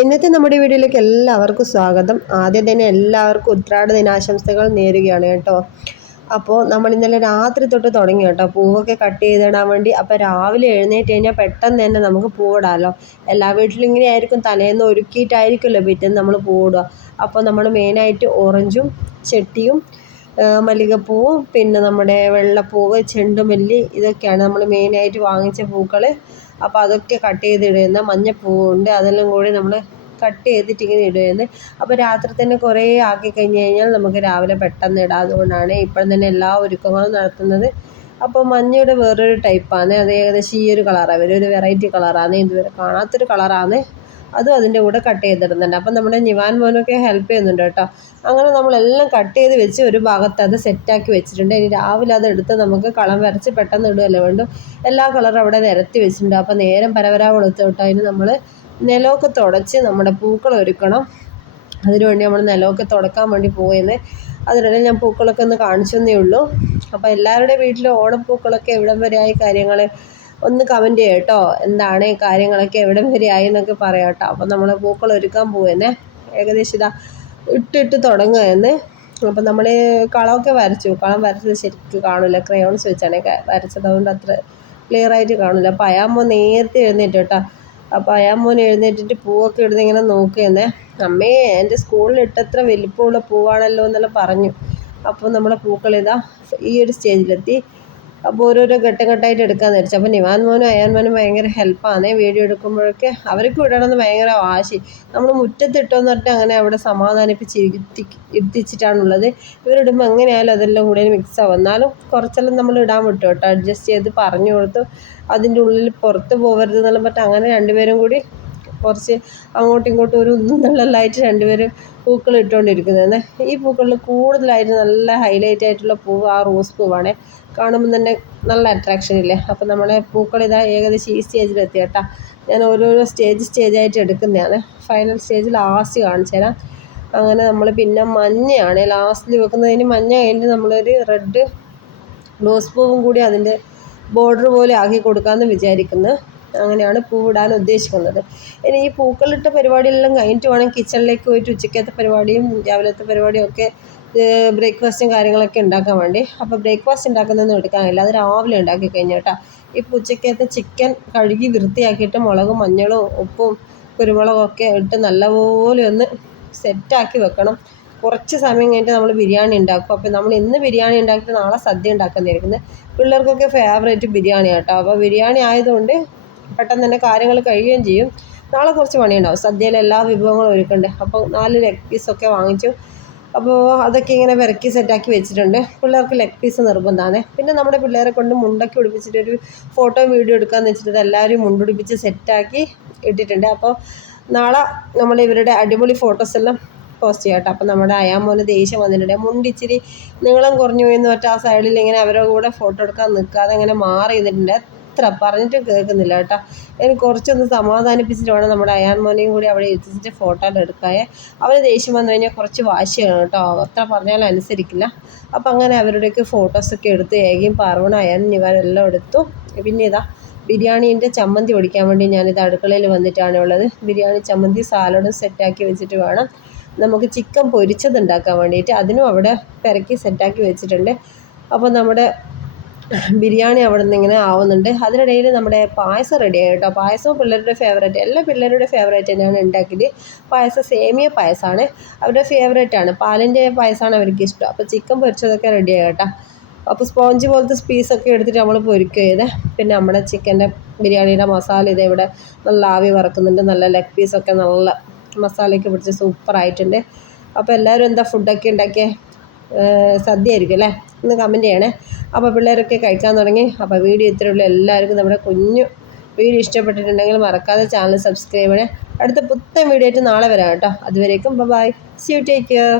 ഇന്നത്തെ നമ്മുടെ വീഡിയോയിലേക്ക് എല്ലാവർക്കും സ്വാഗതം. ആദ്യം തന്നെ എല്ലാവർക്കും ഉത്രാട ദിനാശംസകൾ നേരുകയാണ് കേട്ടോ. അപ്പോൾ നമ്മൾ ഇന്നലെ രാത്രി തൊട്ട് തുടങ്ങി കേട്ടോ പൂവൊക്കെ കട്ട് ചെയ്തിടാൻ വേണ്ടി. അപ്പോൾ രാവിലെ എഴുന്നേറ്റ് കഴിഞ്ഞാൽ പെട്ടെന്ന് തന്നെ നമുക്ക് പൂവിടാമല്ലോ. എല്ലാ വീട്ടിലും ഇങ്ങനെ ആയിരിക്കും, തലേന്ന് ഒരുക്കിയിട്ടായിരിക്കുമല്ലോ പിറ്റേന്ന് നമ്മൾ പൂവിടുക. അപ്പോൾ നമ്മൾ മെയിനായിട്ട് ഓറഞ്ചും ചെട്ടിയും മല്ലികപ്പൂവും പിന്നെ നമ്മുടെ വെള്ളപ്പൂവ് ചെണ്ടുമല്ലി ഇതൊക്കെയാണ് നമ്മൾ മെയിനായിട്ട് വാങ്ങിച്ച പൂക്കൾ. അപ്പോൾ അതൊക്കെ കട്ട് ചെയ്തിടുന്ന മഞ്ഞപ്പൂവുണ്ട്, അതെല്ലാം കൂടി നമ്മൾ കട്ട് ചെയ്തിട്ട് ഇങ്ങനെ ഇടുകയെന്ന്. അപ്പോൾ രാത്രി തന്നെ കുറേ ആക്കി കഴിഞ്ഞ് കഴിഞ്ഞാൽ നമുക്ക് രാവിലെ പെട്ടെന്ന് ഇടാം. അതുകൊണ്ടാണ് ഇപ്പോഴും തന്നെ എല്ലാ ഒരുക്കങ്ങളും നടത്തുന്നത്. അപ്പോൾ മഞ്ഞയുടെ വേറൊരു ടൈപ്പാണ്, അത് ഏകദേശം ഈ ഒരു കളറാണ്, ഒരു വെറൈറ്റി കളറാണ്, ഇതുവരെ കാണാത്തൊരു കളറാണ്. അതും അതിൻ്റെ കൂടെ കട്ട് ചെയ്തിടുന്നുണ്ട്. അപ്പം നമ്മുടെ നിവാൻ മോനൊക്കെ ഹെൽപ്പ് ചെയ്യുന്നുണ്ട് കേട്ടോ. അങ്ങനെ നമ്മളെല്ലാം കട്ട് ചെയ്ത് വെച്ച് ഒരു ഭാഗത്ത് അത് സെറ്റാക്കി വെച്ചിട്ടുണ്ട്. ഇനി രാവിലെ അത് എടുത്ത് നമുക്ക് കളം വരച്ച് പെട്ടെന്ന് ഇടുകയല്ലേ വേണ്ടു. എല്ലാ കളറും അവിടെ നിരത്തി വെച്ചിട്ടുണ്ട്. അപ്പോൾ നേരം പരവരാ കൊടുത്തു കേട്ടോ. അതിന് നമ്മൾ നിലമൊക്കെ തുടച്ച് നമ്മുടെ പൂക്കൾ ഒരുക്കണം. അതിനുവേണ്ടി നമ്മൾ നിലമൊക്കെ തുടക്കാൻ വേണ്ടി പോയെന്ന്. അതിനിടയിൽ ഞാൻ പൂക്കളൊക്കെ ഒന്ന് കാണിച്ചെന്നേ ഉള്ളൂ. അപ്പോൾ എല്ലാവരുടെയും വീട്ടിൽ ഓണപ്പൂക്കളൊക്കെ എവിടം വരെയായി കാര്യങ്ങൾ ഒന്ന് കമൻറ്റ് ചെയ്യാം കേട്ടോ. എന്താണ് കാര്യങ്ങളൊക്കെ എവിടം വരെ ആയി എന്നൊക്കെ പറയാം കേട്ടോ. അപ്പോൾ നമ്മൾ പൂക്കൾ ഒരുക്കാൻ പോവുന്നേ, ഏകദേശം ഇതാ ഇട്ടിട്ട് തുടങ്ങുകയെന്ന്. അപ്പം നമ്മൾ കളമൊക്കെ വരച്ചു. കളം വരച്ചത് ശരിക്കും കാണില്ല, ക്രയോൺസ് വെച്ചാണ് വരച്ചത്, അതുകൊണ്ട് അത്ര ക്ലിയറായിട്ട് കാണില്ല. അപ്പോൾ അയാമ്മ നേരത്തെ എഴുന്നേറ്റ് കേട്ടോ. അപ്പോൾ അയാമ്മോൻ എഴുന്നേറ്റിട്ട് പൂവൊക്കെ ഇടുന്ന ഇങ്ങനെ നോക്കുകയെന്നേ. അമ്മേ എൻ്റെ സ്കൂളിൽ ഇട്ടത്ര വലിപ്പമുള്ള പൂവാണല്ലോ എന്നെല്ലാം പറഞ്ഞു. അപ്പോൾ നമ്മളെ പൂക്കളിതാ ഈ ഒരു സ്റ്റേജിലെത്തി. അപ്പോൾ ഓരോരോ ഘട്ടം ഘട്ടമായിട്ട് എടുക്കാമെന്ന് വിചാരിച്ചു. അപ്പോൾ നിവാൻ മോനും അയാൻ മോനും ഭയങ്കര ഹെൽപ്പാണ്. വീഡിയോ എടുക്കുമ്പോഴൊക്കെ അവർക്ക് വിടണമെന്ന് ഭയങ്കര വാശി. നമ്മൾ മുറ്റത്തിട്ടോന്ന് പറഞ്ഞിട്ട് അങ്ങനെ അവിടെ സമാധാനിപ്പിച്ച് ഇരുത്തിച്ചിട്ടാണുള്ളത്. ഇവരിടുമ്പോൾ എങ്ങനെയായാലും അതെല്ലാം കൂടി മിക്സ് ആവും. എന്നാലും കുറച്ചെല്ലാം നമ്മൾ ഇടാൻ വിട്ടു കേട്ടോ, അഡ്ജസ്റ്റ് ചെയ്ത് പറഞ്ഞു കൊടുത്തു. അതിൻ്റെ ഉള്ളിൽ പുറത്ത് പോകരുത് എന്നെല്ലാം പറഞ്ഞിട്ട് അങ്ങനെ രണ്ടുപേരും കൂടി കുറച്ച് അങ്ങോട്ടും ഇങ്ങോട്ടും ഒരു ഒന്നുള്ളായിട്ട് രണ്ടുപേരും പൂക്കൾ ഇട്ടുകൊണ്ടിരിക്കുന്നത്. ഈ പൂക്കളിൽ കൂടുതലായിട്ട് നല്ല ഹൈലൈറ്റ് ആയിട്ടുള്ള പൂവ് ആ റോസ് പൂവാണ്. കാണുമ്പോൾ തന്നെ നല്ല അട്രാക്ഷൻ ഇല്ലേ. അപ്പോൾ നമ്മളെ പൂക്കൾ ഇതാ ഏകദേശം ഈ സ്റ്റേജിലെത്തി കേട്ടോ. ഞാൻ ഓരോരോ സ്റ്റേജായിട്ട് എടുക്കുന്നതാണ്. ഫൈനൽ സ്റ്റേജ് ലാസ്റ്റ് കാണിച്ചു തരാം. അങ്ങനെ നമ്മൾ പിന്നെ മഞ്ഞയാണ് ലാസ്റ്റിൽ വെക്കുന്നതിന്. മഞ്ഞ കഴിഞ്ഞിട്ട് നമ്മളൊരു റെഡ് റോസ് പൂവും കൂടി അതിൻ്റെ ബോർഡർ പോലെ ആക്കി കൊടുക്കാമെന്ന് വിചാരിക്കുന്നു. അങ്ങനെയാണ് പൂവിടാൻ ഉദ്ദേശിക്കുന്നത്. ഇനി ഈ പൂക്കളിട്ട പരിപാടിയെല്ലാം കഴിഞ്ഞിട്ട് വേണം കിച്ചണിലേക്ക് പോയിട്ട് ഉച്ചക്കത്തെ പരിപാടിയും രാവിലത്തെ പരിപാടിയും ഒക്കെ ബ്രേക്ക്ഫാസ്റ്റും കാര്യങ്ങളൊക്കെ ഉണ്ടാക്കാൻ വേണ്ടി. അപ്പോൾ ബ്രേക്ക്ഫാസ്റ്റ് ഉണ്ടാക്കുന്നതൊന്നും എടുക്കാനില്ല, അത് രാവിലെ ഉണ്ടാക്കി കഴിഞ്ഞു കേട്ടോ. ഇപ്പോൾ ഉച്ചക്കത്തെ ചിക്കൻ കഴുകി വൃത്തിയാക്കിയിട്ട് മുളകും മഞ്ഞളും ഉപ്പും കുരുമുളകൊക്കെ ഇട്ട് നല്ലപോലെ ഒന്ന് സെറ്റാക്കി വെക്കണം. കുറച്ച് സമയം കഴിഞ്ഞിട്ട് നമ്മൾ ബിരിയാണി ഉണ്ടാക്കും. അപ്പോൾ നമ്മൾ ഇന്ന് ബിരിയാണി ഉണ്ടാക്കിയിട്ട് നാളെ സദ്യ ഉണ്ടാക്കുന്നതായിരിക്കുന്നത്. പിള്ളേർക്കൊക്കെ ഫേവറേറ്റ് ബിരിയാണി കേട്ടോ. അപ്പോൾ ബിരിയാണി ആയതുകൊണ്ട് പെട്ടെന്ന് തന്നെ കാര്യങ്ങൾ കഴിയുകയും ചെയ്യും. നാളെ കുറച്ച് പണിയുണ്ടാവും, സദ്യയിൽ എല്ലാ വിഭവങ്ങളും ഒരുക്കുന്നുണ്ട്. അപ്പോൾ 4 ലെഗ് പീസൊക്കെ വാങ്ങിച്ചു. അപ്പോൾ അതൊക്കെ ഇങ്ങനെ വിറക്കി സെറ്റാക്കി വെച്ചിട്ടുണ്ട്. പിള്ളേർക്ക് ലെഗ് പീസ് നിർബന്ധമാണ്. പിന്നെ നമ്മുടെ പിള്ളേരെ കൊണ്ട് മുണ്ടൊക്കെ ഉടുപ്പിച്ചിട്ടൊരു ഫോട്ടോ വീഡിയോ എടുക്കാമെന്ന് വെച്ചിട്ട് എല്ലാവരും മുണ്ടുടിപ്പിച്ച് സെറ്റാക്കി ഇട്ടിട്ടുണ്ട്. അപ്പോൾ നാളെ നമ്മൾ ഇവരുടെ അടിപൊളി ഫോട്ടോസ് എല്ലാം പോസ്റ്റ് ചെയ്യാം കേട്ടോ. അപ്പോൾ നമ്മുടെ അയാമോന് ദേഷ്യം വന്നിട്ടുണ്ട്. മുണ്ടിച്ചിരി നീളം കുറഞ്ഞു പോയെന്ന് പറഞ്ഞാൽ ആ സൈഡിൽ ഇങ്ങനെ അവരുടെ കൂടെ ഫോട്ടോ എടുക്കാൻ നിൽക്കാതെ ഇങ്ങനെ മാറി നിന്നിട്ടുണ്ട്. എത്ര പറഞ്ഞിട്ട് കേൾക്കുന്നില്ല കേട്ടോ. എനിക്ക് കുറച്ചൊന്ന് സമാധാനിപ്പിച്ചിട്ട് വേണം നമ്മുടെ അയാൻ മോനെയും കൂടി അവിടെ എത്തിച്ചിട്ട് ഫോട്ടോ എടുക്കാതെ. അവർ ദേഷ്യം വന്നു കഴിഞ്ഞാൽ കുറച്ച് വാശിയാണ് കേട്ടോ, അത്ര പറഞ്ഞാലും അനുസരിക്കില്ല. അപ്പോൾ അങ്ങനെ അവരുടെയൊക്കെ ഫോട്ടോസൊക്കെ എടുത്ത് ഏകയും പാർവണ അയാൻ നിവാൻ എല്ലാം എടുത്തു. പിന്നെ ഇതാ ബിരിയാണീൻ്റെ ചമ്മന്തി പൊടിക്കാൻ വേണ്ടി ഞാനിത് അടുക്കളയിൽ വന്നിട്ടാണ് ഉള്ളത്. ബിരിയാണി ചമ്മന്തി സാലഡും സെറ്റാക്കി വെച്ചിട്ട് വേണം നമുക്ക് ചിക്കൻ പൊരിച്ചത് ഉണ്ടാക്കാൻ വേണ്ടിയിട്ട്. അതിനും അവിടെ പെരക്കി സെറ്റാക്കി വെച്ചിട്ടുണ്ട്. അപ്പോൾ നമ്മുടെ ബിരിയാണി അവിടെ നിന്ന് ഇങ്ങനെ ആവുന്നുണ്ട്. അതിനിടയിൽ നമ്മുടെ പായസം റെഡിയായി കേട്ടോ. പായസവും പിള്ളേരുടെ ഫേവറേറ്റ്, എല്ലാ പിള്ളേരുടെ ഫേവറേറ്റ് തന്നെയാണ് ഉണ്ടാക്കിയത്. പായസം സേമിയ പായസമാണ് അവരുടെ ഫേവറേറ്റാണ്. പാലിൻ്റെ പായസമാണ് അവർക്ക് ഇഷ്ടം. അപ്പോൾ ചിക്കൻ പൊരിച്ചതൊക്കെ റെഡിയായി കേട്ടോ. അപ്പോൾ സ്പോഞ്ച് പോലത്തെ പീസൊക്കെ എടുത്തിട്ട് നമ്മൾ പൊരിക്കുക ചെയ്തേ. പിന്നെ നമ്മുടെ ചിക്കൻ്റെ ബിരിയാണിയുടെ മസാല ഇതേ ഇവിടെ നല്ല ആവി വറക്കുന്നുണ്ട്. നല്ല ലെഗ് പീസൊക്കെ നല്ല മസാലയൊക്കെ പിടിച്ച് സൂപ്പറായിട്ടുണ്ട്. അപ്പോൾ എല്ലാവരും എന്താ ഫുഡൊക്കെ ഉണ്ടാക്കിയേ? സദ്യ ആയിരിക്കും അല്ലേ? ഒന്ന് കമൻറ്റ് ചെയ്യണേ. അപ്പോൾ പിള്ളേരൊക്കെ കഴിക്കാൻ തുടങ്ങി. അപ്പോൾ വീഡിയോ ഇത്രയുള്ളൂ. എല്ലാവർക്കും നമ്മുടെ കുഞ്ഞു വീഡിയോ ഇഷ്ടപ്പെട്ടിട്ടുണ്ടെങ്കിൽ മറക്കാതെ ചാനൽ സബ്സ്ക്രൈബ് ചെയ്യണേ. അടുത്ത പുത്തൻ വീഡിയോ ആയിട്ട് നാളെ വരാം കേട്ടോ. അതുവരേക്കും bye, see you, take care.